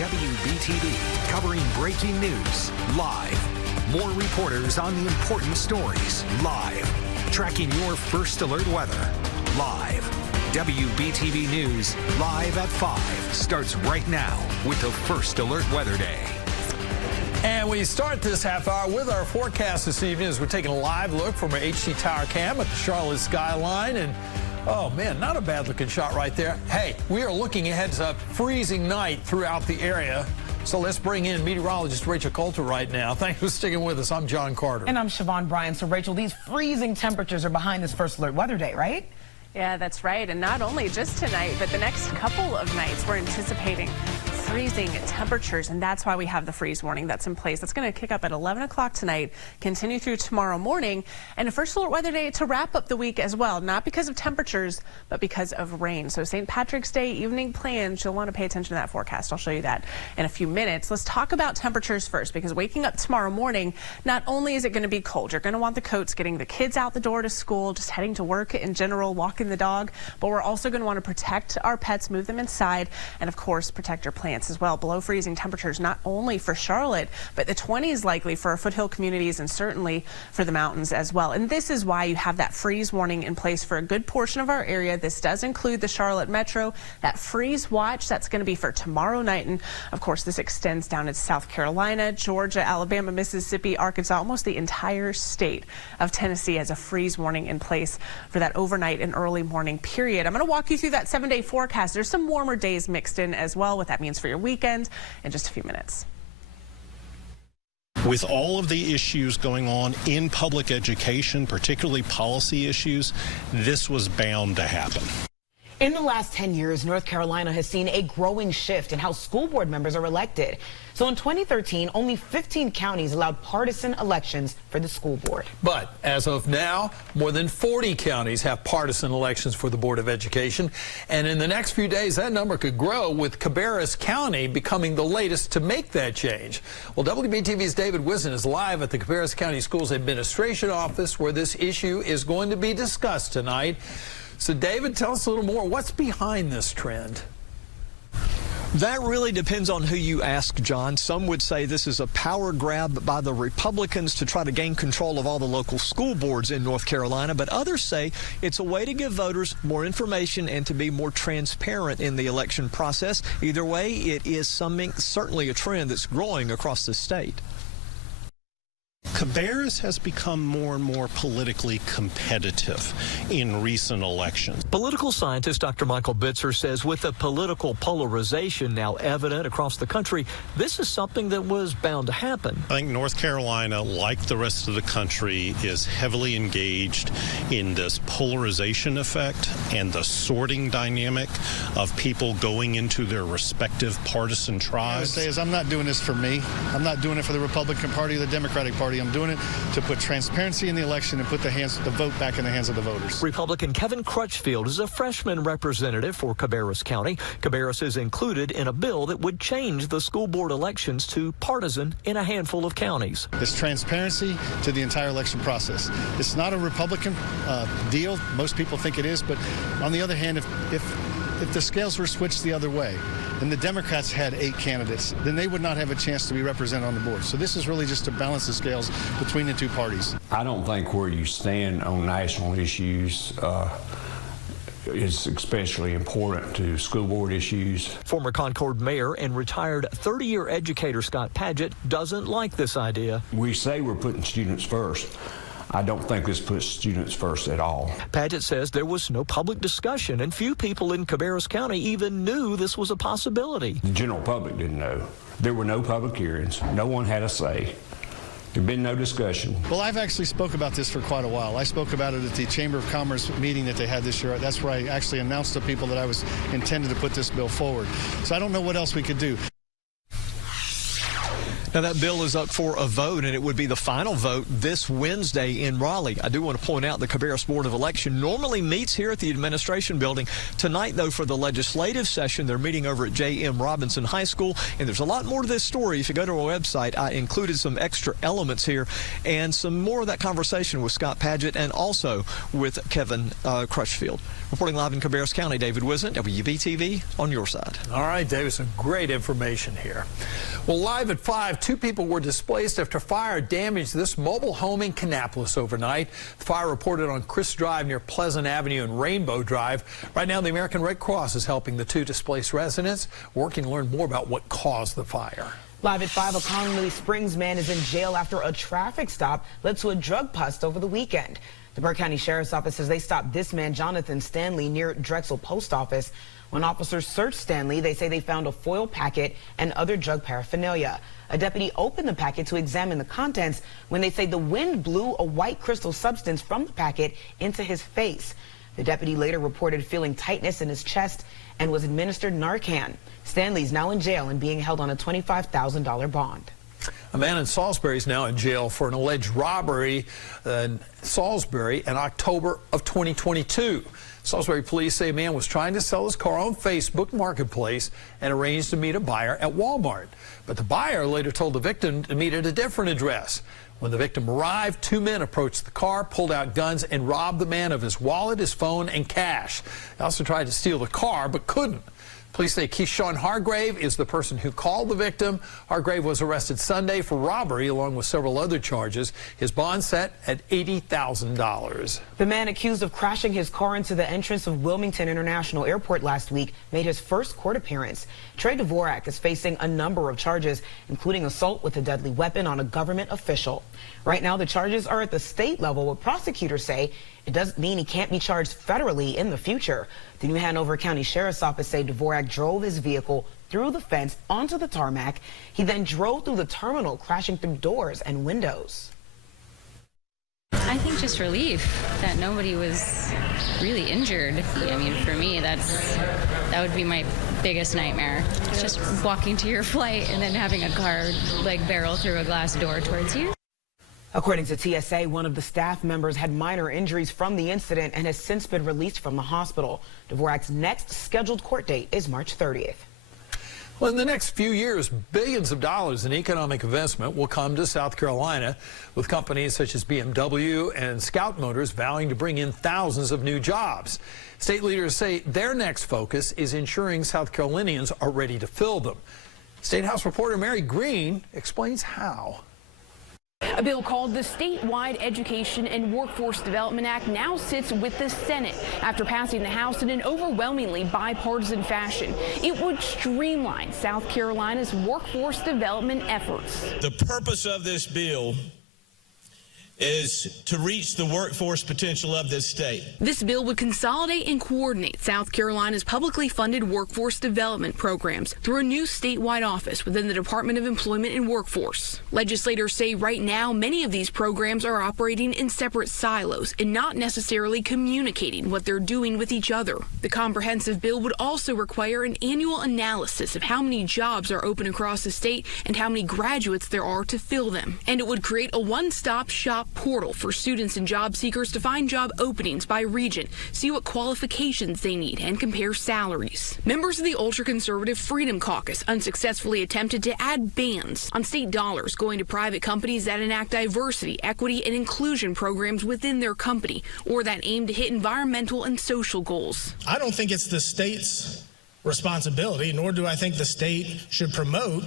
WBTV, covering breaking news live. More reporters on the important stories live. Tracking your first alert weather live. WBTV News live at 5 starts right now with the First Alert Weather Day. And we start this half hour with our forecast this evening as we're taking a live look from our HT Tower cam at the Charlotte skyline. And oh man, not a bad looking shot right there. Hey, we are looking ahead to a freezing night throughout the area. So let's bring in meteorologist Rachel Coulter right now. Thanks for sticking with us. I'm John Carter. And I'm Siobhan Bryan. So Rachel, these freezing temperatures are behind this First Alert Weather Day, right? Yeah, that's right. And not only just tonight, but the next couple of nights we're anticipating freezing temperatures, and that's why we have the freeze warning that's in place. That's going to kick up at 11 o'clock tonight, continue through tomorrow morning, and a First Alert Weather Day to wrap up the week as well, not because of temperatures, but because of rain. So St. Patrick's Day evening plans, you'll want to pay attention to that forecast. I'll show you that in a few minutes. Let's talk about temperatures first, because waking up tomorrow morning, not only is it going to be cold, you're going to want the coats, getting the kids out the door to school, just heading to work in general, walking the dog, but we're also going to want to protect our pets, move them inside, and of course protect your plants as well. Below freezing temperatures not only for Charlotte, but the 20s likely for our foothill communities and certainly for the mountains as well. And this is why you have that freeze warning in place for a good portion of our area. This does include the Charlotte Metro. That freeze watch, that's going to be for tomorrow night. And of course, this extends down into South Carolina, Georgia, Alabama, Mississippi, Arkansas, almost the entire state of Tennessee has a freeze warning in place for that overnight and early morning period. I'm going to walk you through that 7-day forecast. There's some warmer days mixed in as well, what that means for your weekend in just a few minutes. With all of the issues going on in public education, particularly policy issues, this was bound to happen. In the last 10 years, North Carolina has seen a growing shift in how school board members are elected. So in 2013, only 15 counties allowed partisan elections for the school board. But as of now, more than 40 counties have partisan elections for the Board of Education. And in the next few days, that number could grow, with Cabarrus County becoming the latest to make that change. Well, WBTV's David Wisden is live at the Cabarrus County Schools Administration Office, where this issue is going to be discussed tonight. So, David, tell us a little more. What's behind this trend? That really depends on who you ask, John. Some would say this is a power grab by the Republicans to try to gain control of all the local school boards in North Carolina, but others say it's a way to give voters more information and to be more transparent in the election process. Either way, it is certainly a trend that's growing across the state. Cabarrus has become more and more politically competitive in recent elections. Political scientist Dr. Michael Bitzer says with the political polarization now evident across the country, this is something that was bound to happen. I think North Carolina, like the rest of the country, is heavily engaged in this polarization effect and the sorting dynamic of people going into their respective partisan tribes. What I would say is I'm not doing this for me. I'm not doing it for the Republican Party or the Democratic Party. I'm doing it to put transparency in the election and put the vote back in the hands of the voters. Republican Kevin Crutchfield is a freshman representative for Cabarrus County. Cabarrus is included in a bill that would change the school board elections to partisan in a handful of counties. It's transparency to the entire election process. It's not a Republican deal. Most people think it is, but on the other hand, if the scales were switched the other way and the Democrats had 8 candidates, then they would not have a chance to be represented on the board. So this is really just to balance the scales between the two parties. I don't think where you stand on national issues is especially important to school board issues. Former Concord mayor and retired 30-year educator Scott Padgett doesn't like this idea. We say we're putting students first. I don't think this puts students first at all. Padgett says there was no public discussion, and few people in Cabarrus County even knew this was a possibility. The general public didn't know. There were no public hearings. No one had a say. There'd been no discussion. Well, I've actually spoke about this for quite a while. I spoke about it at the Chamber of Commerce meeting that they had this year. That's where I actually announced to people that I was intended to put this bill forward. So I don't know what else we could do. Now, that bill is up for a vote, and it would be the final vote this Wednesday in Raleigh. I do want to point out the Cabarrus Board of Election normally meets here at the administration building. Tonight, though, for the legislative session, they're meeting over at J.M. Robinson High School, and there's a lot more to this story. If you go to our website, I included some extra elements here and some more of that conversation with Scott Padgett and also with Kevin Crutchfield. Reporting live in Cabarrus County, David Wisnett, Wbtv, on your side. All right, David, some great information here. Well, live at 5, 2 people were displaced after fire damaged this mobile home in Kannapolis overnight. The fire reported on Chris Drive near Pleasant Avenue and Rainbow Drive. Right now, the American Red Cross is helping the 2 displaced residents, working to learn more about what caused the fire. Live at 5, a Connolly Springs man is in jail after a traffic stop led to a drug bust over the weekend. The Burke County Sheriff's Office says they stopped this man, Jonathan Stanley, near Drexel Post Office. When officers searched Stanley, they say they found a foil packet and other drug paraphernalia. A deputy opened the packet to examine the contents when they say the wind blew a white crystal substance from the packet into his face. The deputy later reported feeling tightness in his chest and was administered Narcan. Stanley's now in jail and being held on a $25,000 bond. A man in Salisbury is now in jail for an alleged robbery in Salisbury in October of 2022. Salisbury police say a man was trying to sell his car on Facebook Marketplace and arranged to meet a buyer at Walmart. But the buyer later told the victim to meet at a different address. When the victim arrived, 2 men approached the car, pulled out guns, and robbed the man of his wallet, his phone, and cash. They also tried to steal the car, but couldn't. Police say Keyshawn Hargrave is the person who called the victim. Hargrave was arrested Sunday for robbery along with several other charges. His bond set at $80,000. The man accused of crashing his car into the entrance of Wilmington International Airport last week made his first court appearance. Trey Dvorak is facing a number of charges, including assault with a deadly weapon on a government official. Right now, the charges are at the state level, but prosecutors say it doesn't mean he can't be charged federally in the future. The New Hanover County Sheriff's Office say Dvorak drove his vehicle through the fence onto the tarmac. He then drove through the terminal, crashing through doors and windows. I think just relief that nobody was really injured. I mean, for me, that would be my biggest nightmare. Just walking to your flight and then having a car like barrel through a glass door towards you. According to TSA, one of the staff members had minor injuries from the incident and has since been released from the hospital. Dvorak's next scheduled court date is March 30th. Well, in the next few years, billions of dollars in economic investment will come to South Carolina, with companies such as BMW and Scout Motors vowing to bring in thousands of new jobs. State leaders say their next focus is ensuring South Carolinians are ready to fill them. State House reporter Mary Green explains how. A bill called the Statewide Education and Workforce Development Act now sits with the Senate after passing the House in an overwhelmingly bipartisan fashion. It would streamline South Carolina's workforce development efforts. The purpose of this bill is to reach the workforce potential of this state. This bill would consolidate and coordinate South Carolina's publicly funded workforce development programs through a new statewide office within the Department of Employment and Workforce. Legislators say right now many of these programs are operating in separate silos and not necessarily communicating what they're doing with each other. The comprehensive bill would also require an annual analysis of how many jobs are open across the state and how many graduates there are to fill them. And it would create a one-stop shop portal for students and job seekers to find job openings by region, see what qualifications they need, and compare salaries. Members of the ultra-conservative Freedom Caucus unsuccessfully attempted to add bans on state dollars going to private companies that enact diversity, equity, and inclusion programs within their company, or that aim to hit environmental and social goals. I don't think it's the state's responsibility, nor do I think the state should promote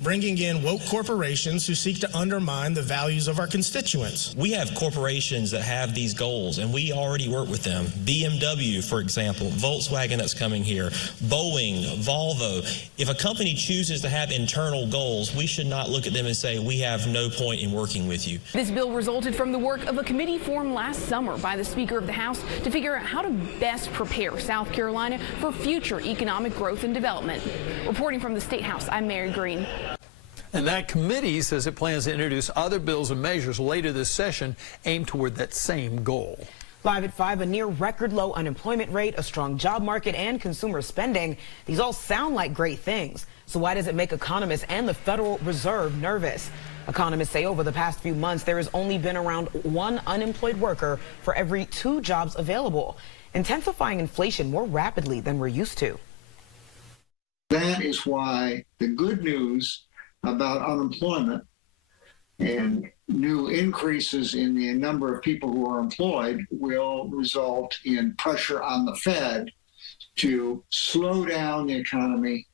bringing in woke corporations who seek to undermine the values of our constituents. We have corporations that have these goals, and we already work with them. BMW, for example, Volkswagen that's coming here, Boeing, Volvo. If a company chooses to have internal goals, we should not look at them and say, we have no point in working with you. This bill resulted from the work of a committee formed last summer by the Speaker of the House to figure out how to best prepare South Carolina for future economic growth and development. Reporting from the State House, I'm Mary Green. And that committee says it plans to introduce other bills and measures later this session aimed toward that same goal. Live at 5, a near record low unemployment rate, a strong job market, and consumer spending. These all sound like great things. So why does it make economists and the Federal Reserve nervous? Economists say over the past few months, there has only been around 1 unemployed worker for every 2 jobs available, intensifying inflation more rapidly than we're used to. That is why the good news about unemployment and new increases in the number of people who are employed will result in pressure on the Fed to slow down the economy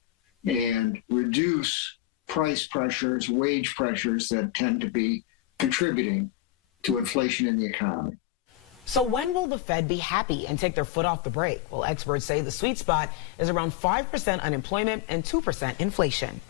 and reduce price pressures, wage pressures that tend to be contributing to inflation in the economy. So when will the Fed be happy and take their foot off the brake? Well, experts say the sweet spot is around 5% unemployment and 2% inflation.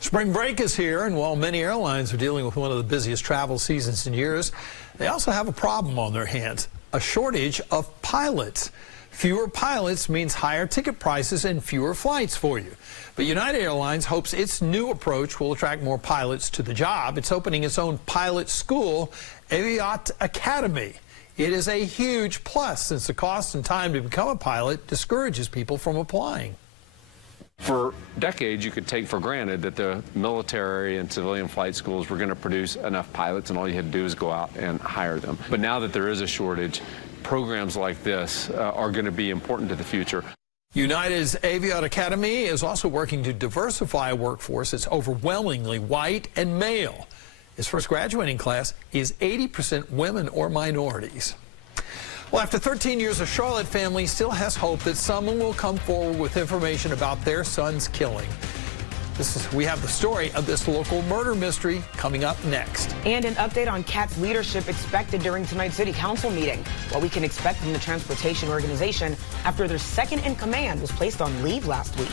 Spring break is here, and while many airlines are dealing with one of the busiest travel seasons in years, they also have a problem on their hands: a shortage of pilots. Fewer pilots means higher ticket prices and fewer flights for you. But United Airlines hopes its new approach will attract more pilots to the job. It's opening its own pilot school, Wbtv Academy. It is a huge plus since the cost and time to become a pilot discourages people from applying. For decades, you could take for granted that the military and civilian flight schools were going to produce enough pilots, and all you had to do is go out and hire them. But now that there is a shortage, programs like this are going to be important to the future. United's Wbtv Academy is also working to diversify a workforce that's overwhelmingly white and male. Its first graduating class is 80% women or minorities. Well, after 13 years, a Charlotte family still has hope that someone will come forward with information about their son's killing. We have the story of this local murder mystery coming up next. And an update on CAT's leadership expected during tonight's City Council meeting. What we can expect from the transportation organization after their second in command was placed on leave last week.